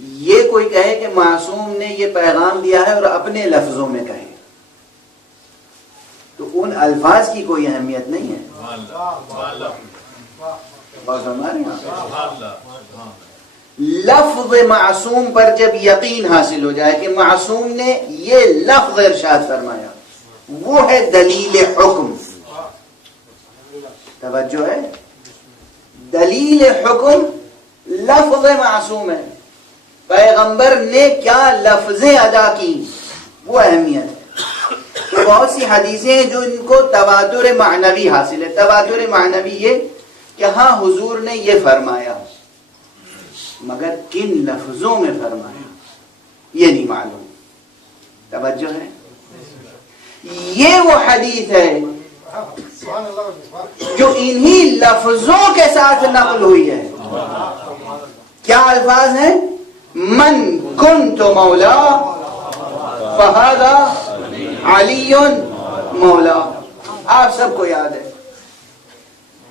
یہ کوئی کہے کہ معصوم نے یہ پیغام دیا ہے اور اپنے لفظوں میں کہے تو ان الفاظ کی کوئی اہمیت نہیں ہے. لفظ معصوم پر جب یقین حاصل ہو جائے کہ معصوم نے یہ لفظ ارشاد فرمایا وہ ہے دلیل حکم. توجہ ہے, دلیل حکم لفظ معصوم ہے, پیغمبر نے کیا لفظیں ادا کی وہ اہمیت ہے. تو بہت سی حدیثیں ہیں جو ان کو تواتر معنوی حاصل ہے. تواتر معنوی یہ کہ ہاں حضور نے یہ فرمایا مگر کن لفظوں میں فرمایا یہ نہیں معلوم. توجہ ہے, یہ وہ حدیث ہے جو انہی لفظوں کے ساتھ نقل ہوئی ہے. کیا الفاظ ہیں؟ من کنت مولا فہذا علی مولا. آپ سب کو یاد ہے.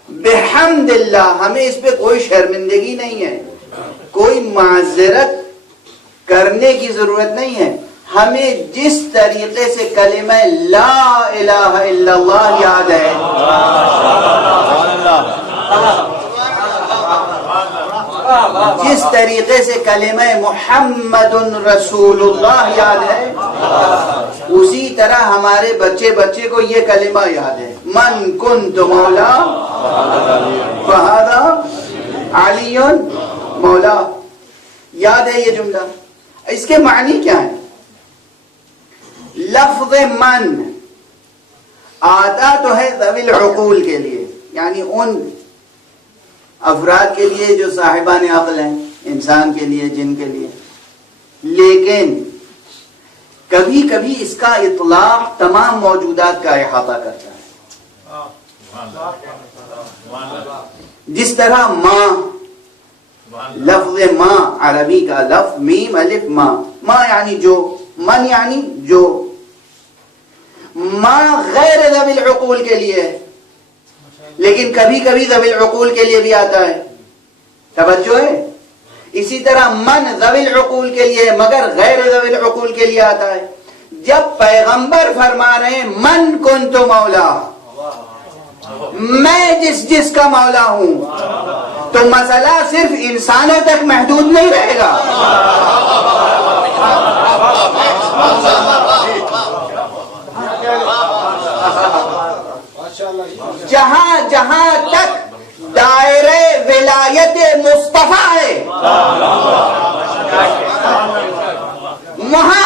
بحمد اللہ, ہمیں اس پہ کوئی شرمندگی نہیں ہے, کوئی معذرت کرنے کی ضرورت نہیں ہے. ہمیں جس طریقے سے کلمہ لا الہ الا اللہ یاد ہے, جس طریقے سے کلمہ محمد رسول اللہ یاد ہے, اسی طرح ہمارے بچے کو یہ کلمہ یاد ہے. من کنت مولا فہذا علی مولا. یاد ہے یہ جملہ. اس کے معنی کیا ہے؟ لفظ من آتا تو ہے ذوی العقول کے لیے, یعنی ان افراد کے لیے جو صاحبان عقل ہیں, انسان کے لیے, جن کے لیے. لیکن کبھی کبھی اس کا اطلاق تمام موجودات کا احاطہ کرتا ہے. جس طرح ماں, لفظ ماں عربی کا لفظ میم الف ماں, ماں یعنی جو, من یعنی جو. ماں غیر ذوی العقول کے لیے ہے, لیکن کبھی کبھی ذوی العقول کے لیے بھی آتا ہے. توجہ ہے. اسی طرح من ذوی العقول کے لیے مگر غیر ذوی العقول کے لیے آتا ہے. جب پیغمبر فرما رہے ہیں من کنت مولا, میں جس کا مولا ہوں, تو مسئلہ صرف انسانوں تک محدود نہیں رہے گا. جہاں جہاں تک دائرہ ولایت مصطفیٰ ہے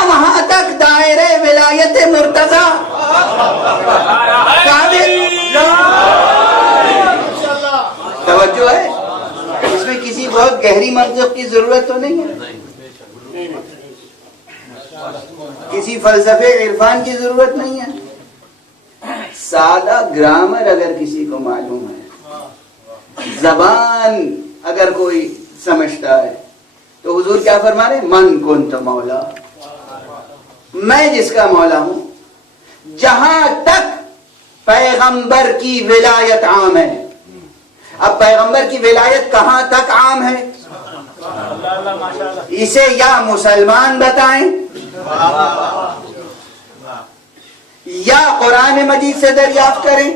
وہاں تک دائرہ ولایت مرتضی توجہ ہے. اس میں کسی بہت گہری منطق کی ضرورت تو نہیں ہے, کسی فلسفے عرفان کی ضرورت نہیں ہے. سادہ گرامر اگر کسی کو معلوم ہے, زبان اگر کوئی سمجھتا ہے, تو حضور کیا فرما رہے ہیں؟ من کنت مولا, میں جس کا مولا ہوں. جہاں تک پیغمبر کی ولایت عام ہے. اب پیغمبر کی ولایت کہاں تک عام ہے؟ اسے یا مسلمان بتائیں یا قرآن مجید سے دریافت کریں.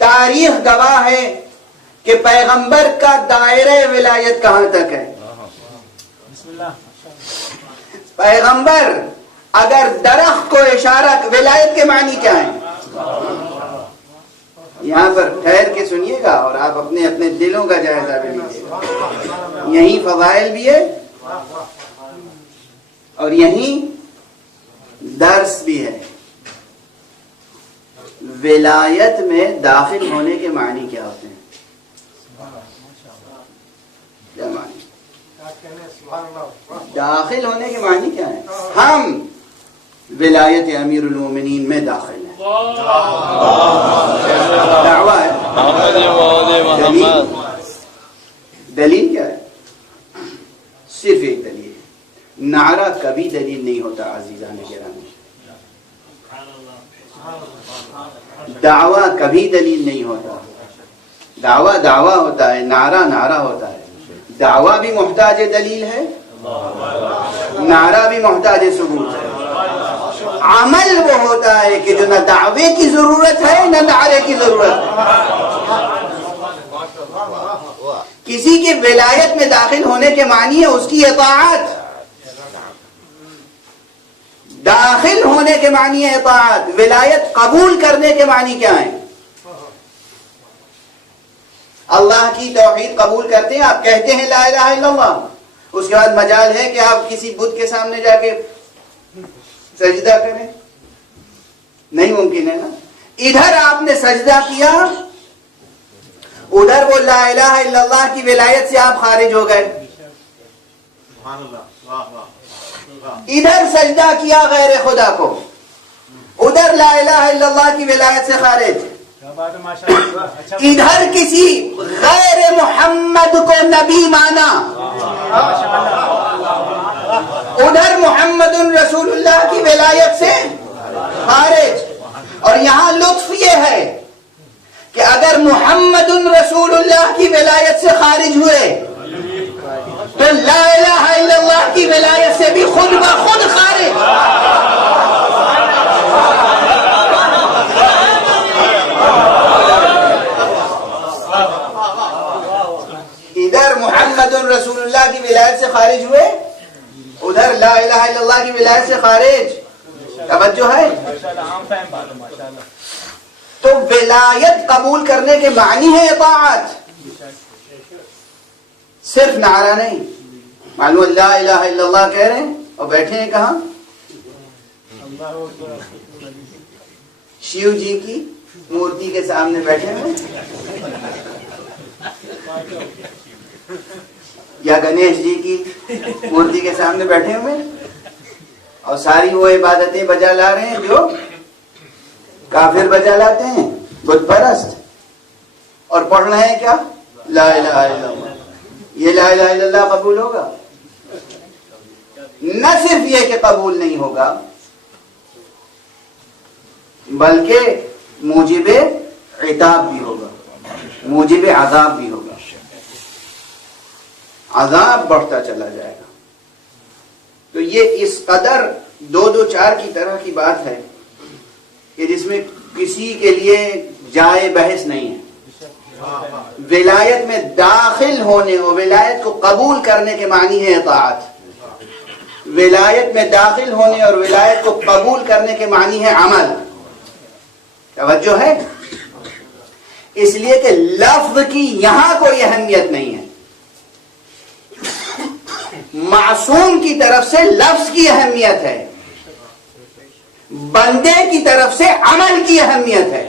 تاریخ گواہ ہے کہ پیغمبر کا دائرہ ولایت کہاں تک ہے. پیغمبر اگر درخت کو اشارہ, ولایت کے معنی کیا ہے؟ یہاں پر ٹھہر کے سنیے گا اور آپ اپنے اپنے دلوں کا جائزہ بھی لیجیے. یہیں فضائل بھی ہے اور یہیں درس بھی ہے. ولایت میں داخل ہونے کے معنی کیا ہوتے ہیں؟ کیا معنی؟ داخل ہونے کے معنی کیا ہے؟ ہم ولایت امیر المومنین میں داخل ہیں. دعویٰ ہے. دلیل کیا ہے؟ صرف ایک دلیل ہے. نعرہ کبھی دلیل نہیں ہوتا عزیزان گرامی. دعویٰ کبھی دلیل نہیں ہوتا. دعویٰ ہوتا ہے, نعرہ ہوتا ہے. دعویٰ بھی محتاج دلیل ہے، نعرہ بھی محتاج ثبوت ہے۔ عمل وہ ہوتا ہے کہ جو نہ دعوے کی ضرورت ہے نہ نعرے کی ضرورت ہے۔ کسی کی ولایت میں داخل ہونے کے معنی ہے اس کی اطاعت، داخل ہونے کے معنی ہے اطاعت۔ ولایت قبول کرنے کے معنی کیا ہیں؟ اللہ کی توحید قبول کرتے ہیں، آپ کہتے ہیں لا الہ الا اللہ، اس کے بعد مجال ہے کہ آپ کسی بت کے سامنے جا کے سجدہ کریں؟ نہیں ممکن ہے نا۔ ادھر آپ نے سجدہ کیا، ادھر وہ لا الہ الا اللہ کی ولایت سے آپ خارج ہو گئے۔ ادھر سجدہ کیا غیر خدا کو، ادھر لا الہ الا اللہ کی ولایت سے خارج۔ ادھر کسی غیر محمد کو نبی مانا، ادھر محمد رسول اللہ کی ولایت سے خارج۔ اور یہاں لطف یہ ہے کہ اگر محمد رسول اللہ کی ولایت سے خارج ہوئے تو لا الہ الا اللہ کی ولایت سے بھی خود بخود خارج۔ ادھر محمد رسول اللہ کی ولایت سے خارج ہوئے، ادھر لا الہ الا اللہ کی ولایت سے خارج۔ توجہ ہے؟ تو ولایت قبول کرنے کے معنی ہے اطاعت، صرف نعرہ نہیں۔ معلوم لا الہ الا اللہ کہہ رہے ہیں اور بیٹھے ہیں کہاں؟ شیو جی کی مورتی کے سامنے بیٹھے ہیں، یا گنیش جی کی مورتی کے سامنے بیٹھے ہوئے، اور ساری وہ عبادتیں بجا لا رہے ہیں جو کافر بجا لاتے ہیں، بت پرست، اور پڑھ رہے ہیں کیا؟ لا الہ الا اللہ۔ یہ لا الہ الا اللہ قبول ہوگا؟ نہ صرف یہ کہ قبول نہیں ہوگا بلکہ موجب عتاب بھی ہوگا، موجب عذاب بھی ہوگا، عذاب بڑھتا چلا جائے گا۔ تو یہ اس قدر 2-2-4 کی طرح کی بات ہے کہ جس میں کسی کے لیے جائے بحث نہیں ہے۔ ولایت میں داخل ہونے اور ولایت کو قبول کرنے کے معنی ہے اطاعت، ولایت میں داخل ہونے اور ولایت کو قبول کرنے کے معنی ہے عمل۔ توجہ ہے؟ اس لیے کہ لفظ کی یہاں کوئی اہمیت نہیں ہے، معصوم کی طرف سے لفظ کی اہمیت ہے، بندے کی طرف سے عمل کی اہمیت ہے۔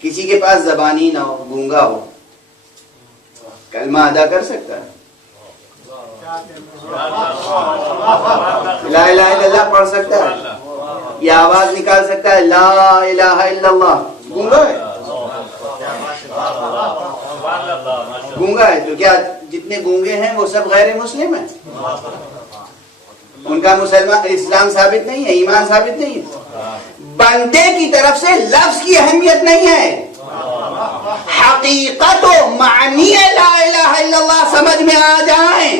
کسی کے پاس زبانی نہ ہو، گونگا ہو، کلمہ ادا کر سکتا ہے؟ لا الہ الا اللہ پڑھ سکتا ہے؟ یہ آواز نکال سکتا ہے لا الہ الا اللہ؟ گونگا ہے، گونگا ہے۔ تو کیا جتنے گونگے ہیں وہ سب غیر مسلم ہیں؟ ان کا اسلام ثابت نہیں ہے، ایمان ثابت نہیں ہے۔ بندے کی طرف سے لفظ کی اہمیت نہیں ہے، حقیقت و معنی لا الہ الا اللہ سمجھ میں آ جائیں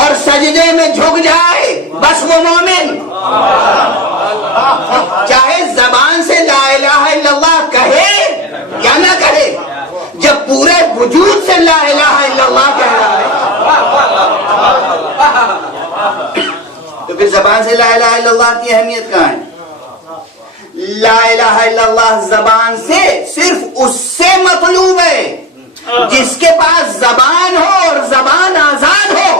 اور سجدے میں جھک جائے بس وہ مومن، چاہے زبان سے لا الہ الا اللہ کہے یا نہ کہے، جب پورے وجود سے لا الہ الا اللہ کہہ رہا ہے تو پھر زبان سے لا الہ الا اللہ کی اہمیت کہاں ہے؟ لا الہ الا اللہ زبان سے صرف اس سے مطلوب ہے جس کے پاس زبان ہو اور زبان آزاد ہو۔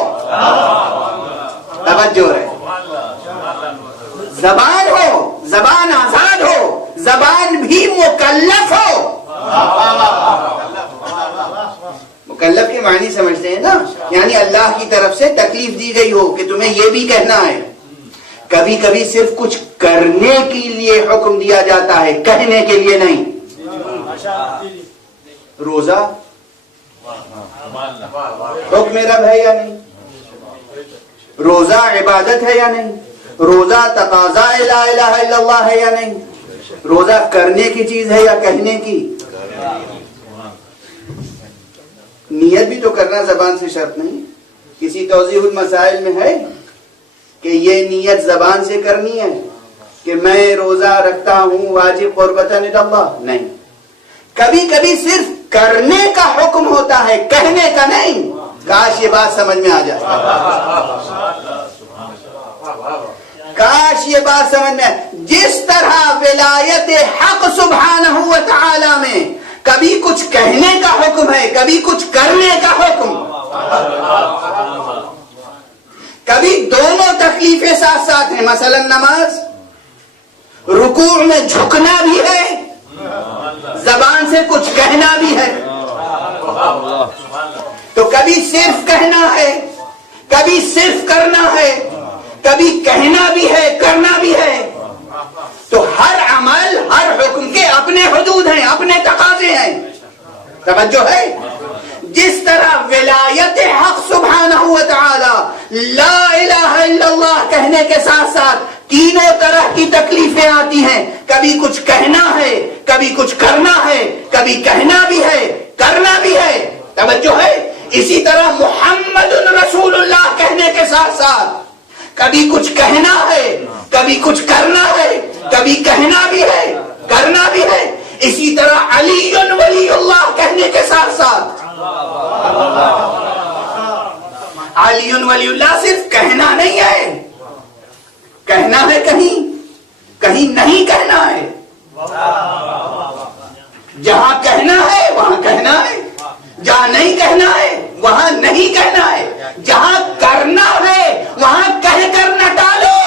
توجہ ہے، زبان ہو، زبان آزاد ہو، زبان بھی مکلف ہو۔ مکلف کے معنی سمجھتے ہیں نا، یعنی اللہ کی طرف سے تکلیف دی گئی ہو کہ تمہیں یہ بھی کہنا ہے۔ کبھی کبھی صرف کچھ کرنے کے لیے حکم دیا جاتا ہے، کہنے کے لیے نہیں۔ روزہ حکم رب ہے یا نہیں؟ روزہ عبادت ہے یا نہیں؟ روزہ تقاضا لا الہ الا اللہ ہے یا نہیں؟ روزہ کرنے کی چیز ہے یا کہنے کی؟ نیت بھی تو کرنا زبان سے شرط نہیں. کسی توضیح المسائل میں ہے کہ یہ نیت زبان سے کرنی ہے کہ میں روزہ رکھتا ہوں واجب قربتاً اللہ؟ نہیں. کبھی کبھی صرف کرنے کا حکم ہوتا ہے، کہنے کا نہیں. کاش یہ بات سمجھ میں آ جائے، کاش یہ بات سمجھ میں آئے. جس طرح ولایت حق سبحانہ و تعالی میں کبھی کچھ کہنے کا حکم ہے، کبھی کچھ کرنے کا حکم، کبھی دونوں تکلیفیں ساتھ ساتھ ہیں. مثلا نماز، رکوع میں جھکنا بھی ہے، زبان سے کچھ کہنا بھی ہے. تو کبھی صرف کہنا ہے، کبھی صرف کرنا ہے، کبھی کہنا بھی ہے، کرنا بھی ہے. تو ہر عمل، ہر حکم کے اپنے حدود ہیں، اپنے تقاضے ہیں. توجہ ہے؟ جس طرح ولایت حق سبحانہ و تعالی لا الہ الا اللہ کہنے کے ساتھ ساتھ تینوں طرح کی تکلیفیں آتی ہیں. کبھی کچھ کہنا ہے، کبھی کچھ کرنا ہے، کبھی کہنا بھی ہے، کرنا بھی ہے. توجہ ہے؟ اسی طرح محمد رسول اللہ کہنے کے ساتھ ساتھ کبھی کچھ کہنا ہے، کبھی کچھ کرنا ہے، کبھی کہنا بھی ہے، کرنا بھی ہے. اسی طرح علی ولی اللہ کہنے کے ساتھ ساتھ علی ولی اللہ صرف کہنا نہیں ہے، کہنا ہے، کہیں کہیں نہیں کہنا ہے. جہاں کہنا ہے وہاں کہنا ہے، جہاں نہیں کہنا ہے وہاں نہیں کہنا ہے. جہاں کرنا ہے وہاں کہہ کر نہ ٹالو.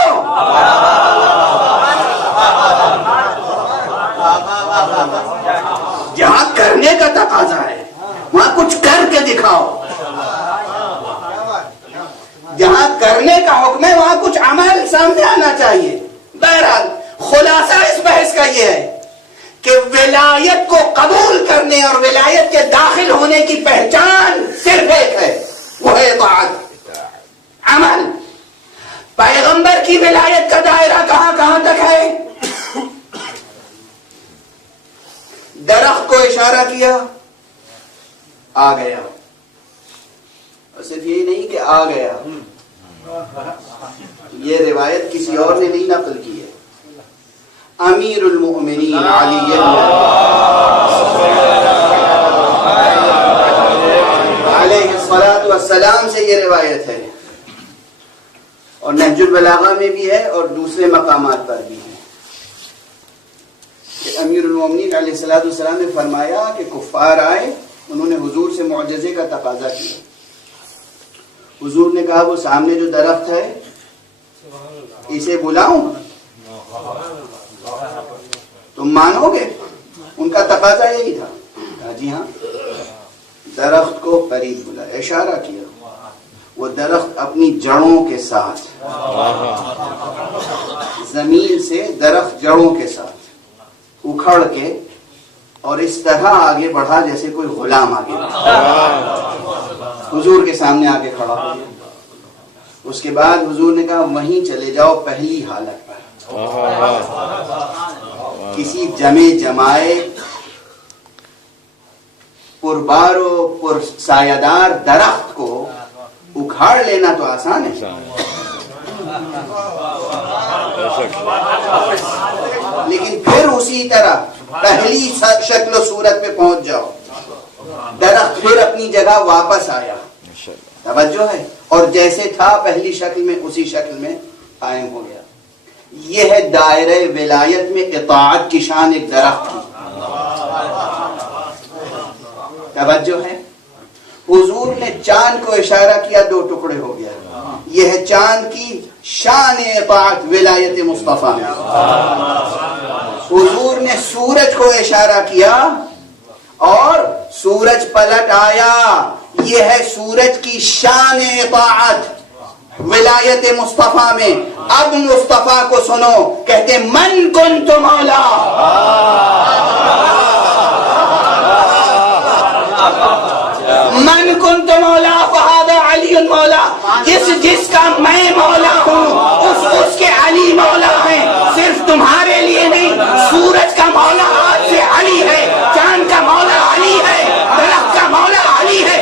جہاں کرنے کا تقاضا ہے وہاں کچھ کر کے دکھاؤ. جہاں کرنے کا حکم ہے وہاں کچھ عمل سامنے آنا چاہیے. بہرحال خلاصہ اس بحث کا یہ ہے کہ ولایت کو قبول کرنے اور ولایت کے داخل ہونے کی پہچان صرف ایک ہے، وہ ہے اطاعت، عمل. پیغمبر کی ولایت کا دائرہ کہاں کہاں تک ہے؟ درخت کو اشارہ کیا، آ گیا. اور صرف یہی نہیں کہ آ گیا، یہ روایت کسی اور نے نہیں نقل کی ہے. امیر المؤمنین علی علیہ الصلوۃ والسلام سے یہ روایت ہے، اور نہج البلاغہ میں بھی ہے اور دوسرے مقامات پر بھی ہے کہ امیر المؤمنین علیہ الصلوۃ والسلام نے فرمایا کہ کفار آئے، انہوں نے حضور سے معجزے کا تقاضا کیا. حضور نے کہا وہ سامنے جو درخت ہے اسے بلاؤں، تم مانو گے؟ ان کا تقاضا یہی تھا. کہا جی ہاں. درخت کو قریب بلایا، اشارہ کیا. وہ درخت اپنی جڑوں کے ساتھ، زمین سے درخت جڑوں کے ساتھ اکھڑ کے اور اس طرح آگے بڑھا جیسے کوئی غلام آگے حضور کے سامنے آ کے کھڑا ہو گیا. اس کے بعد حضور نے کہا وہیں چلے جاؤ پہلی حالت پر. کسی جمع جمائے پربار و پر سایہ درخت کو اکھاڑ لینا تو آسان ہے، لیکن پھر اسی طرح پہلی شکل و صورت پہ پہنچ جاؤ. درخت پھر اپنی جگہ واپس آیا. توجہ ہے؟ اور جیسے تھا پہلی شکل میں اسی شکل میں قائم ہو گیا. یہ ہے دائرہ ولایت میں اطاعت کی شان ایک درخت کی. توجہ ہے؟ حضور نے چاند کو اشارہ کیا، دو ٹکڑے ہو گیا. یہ ہے چاند کی شان اطاعت ولایت مصطفیٰ میں. حضور نے سورج کو اشارہ کیا اور سورج پلٹ آیا. یہ ہے سورج کی شان اطاعت ولایت مصطفیٰ میں. اب مصطفیٰ کو سنو، کہتے من کنت مولا، من کنت مولا فہذا علی مولا. جس کا میں مولا ہوں اس کے علی مولا ہیں. صرف تمہارے لیے نہیں، سورج کا مولا آج سے علی ہے، چاند کا مولا علی ہے، درخت کا مولا علی ہے،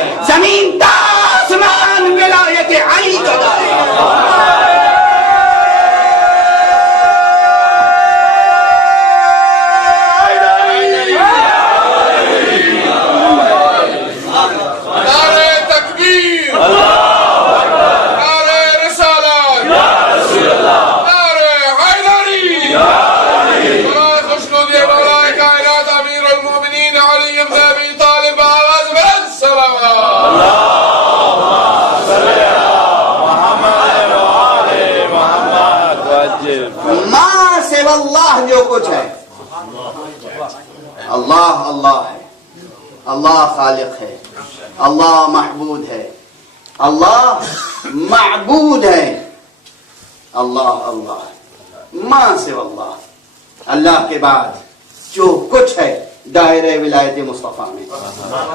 اللہ جو کچھ ہے، اللہ اللہ ہے، اللہ خالق ہے، اللہ محبود ہے، اللہ معبود ہے، اللہ اللہ ما سوا اللہ، اللہ کے بعد جو کچھ ہے دائرہ ولایت مصطفیٰ میں،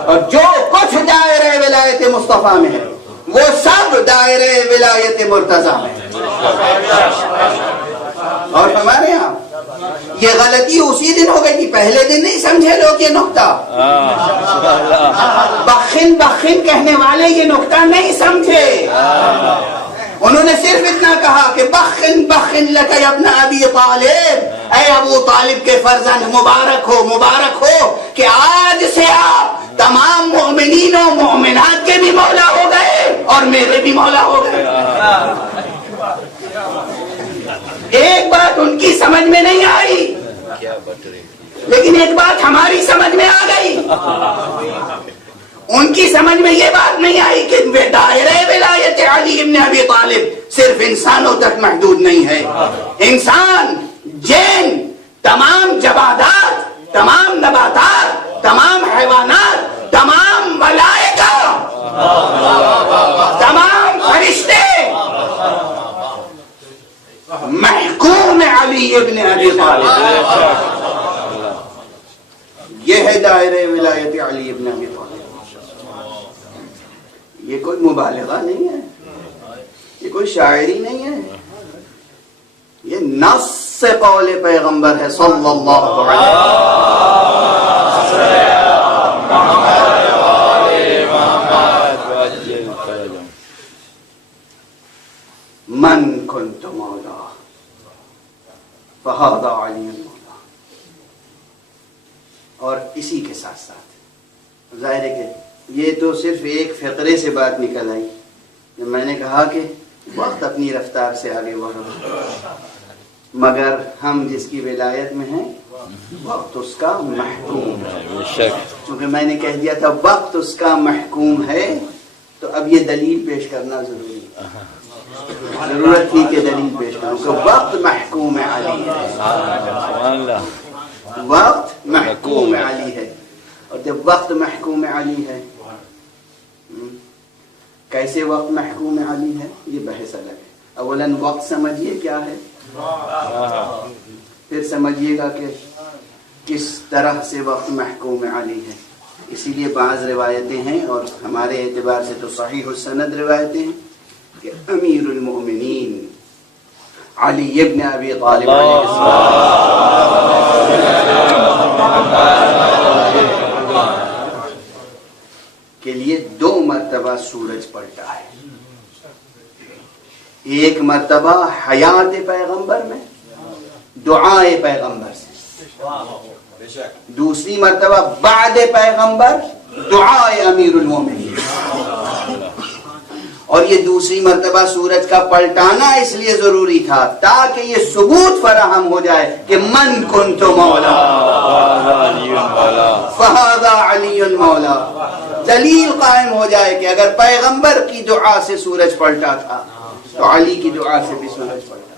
اور جو کچھ دائرہ ولایت مصطفیٰ میں ہے وہ سب دائرہ ولایت مرتضیٰ میں ہے۔ اور ہمارے یہاں یہ غلطی اسی دن ہو گئی تھی، پہلے دن نہیں سمجھے لوگ یہ نقطہ، بخن بخن کہنے والے یہ نقطہ نہیں سمجھے، انہوں نے صرف اتنا کہا کہ بخن بخن لک یا ابن ابی طالب، اے ابو طالب کے فرزند مبارک ہو کہ آج سے آپ تمام مومنین و مومنات کے بھی مولا ہو گئے اور میرے بھی مولا ہو گئے۔ ایک بات ان کی سمجھ میں نہیں آئی، لیکن ایک بات ہماری سمجھ میں آ گئی۔ ان کی سمجھ میں یہ بات نہیں آئی کہ دائرہ ولایت علی ابن ابی طالب صرف انسانوں تک محدود نہیں ہے، انسان، جن، تمام جمادات، تمام نباتات، تمام حیوانات، تمام ملائکہ، تمام فرشتے محکوم علی ابن ابی طالب۔ یہ ہے دائرہ ولایت علی ابن ابی طالب۔ یہ کوئی مبالغہ نہیں ہے، یہ کوئی شاعری نہیں ہے، یہ نص قول پیغمبر ہے صلی اللہ علیہ وسلم۔ من کنت مولا فہذا علی مولا۔ اور اسی کے ساتھ ساتھ ظاہر ہے کہ یہ تو صرف ایک فقرے سے بات نکل آئی، جب میں نے کہا کہ وقت اپنی رفتار سے آگے بڑھا، مگر ہم جس کی ولایت میں ہیں وقت اس کا محکوم ہے۔ چونکہ میں نے کہہ دیا تھا وقت اس کا محکوم ہے، تو اب یہ دلیل پیش کرنا ضروری ہے، ضرورت تھی کہ دلیل پیش کروں کہ وقت محکوم علی ہے، وقت محکوم علی ہے۔ اور جب وقت محکوم علی ہے، کیسے وقت محکوم علی ہے یہ بحث الگ ہے۔ اولاً وقت سمجھیے کیا ہے، پھر سمجھیے گا کہ کس طرح سے وقت محکوم علی ہے۔ اسی لیے بعض روایتیں ہیں اور ہمارے اعتبار سے تو صحیح السند روایتیں ہیں کہ امیر المؤمنین علی ابن ابی طالب علیہ کے لیے 2 مرتبہ سورج پلٹا ہے، ایک مرتبہ حیات پیغمبر میں دعائے پیغمبر سے، دوسری مرتبہ بعد پیغمبر دعائے امیر المومنین۔ اور یہ دوسری مرتبہ سورج کا پلٹانا اس لیے ضروری تھا تاکہ یہ ثبوت فراہم ہو جائے کہ من کنت مولا فہذا علی مولا، دلیل قائم ہو جائے کہ اگر پیغمبر کی دعا سے سورج پلٹا تھا تو علی کی دعا سے بھی سورج پلٹا۔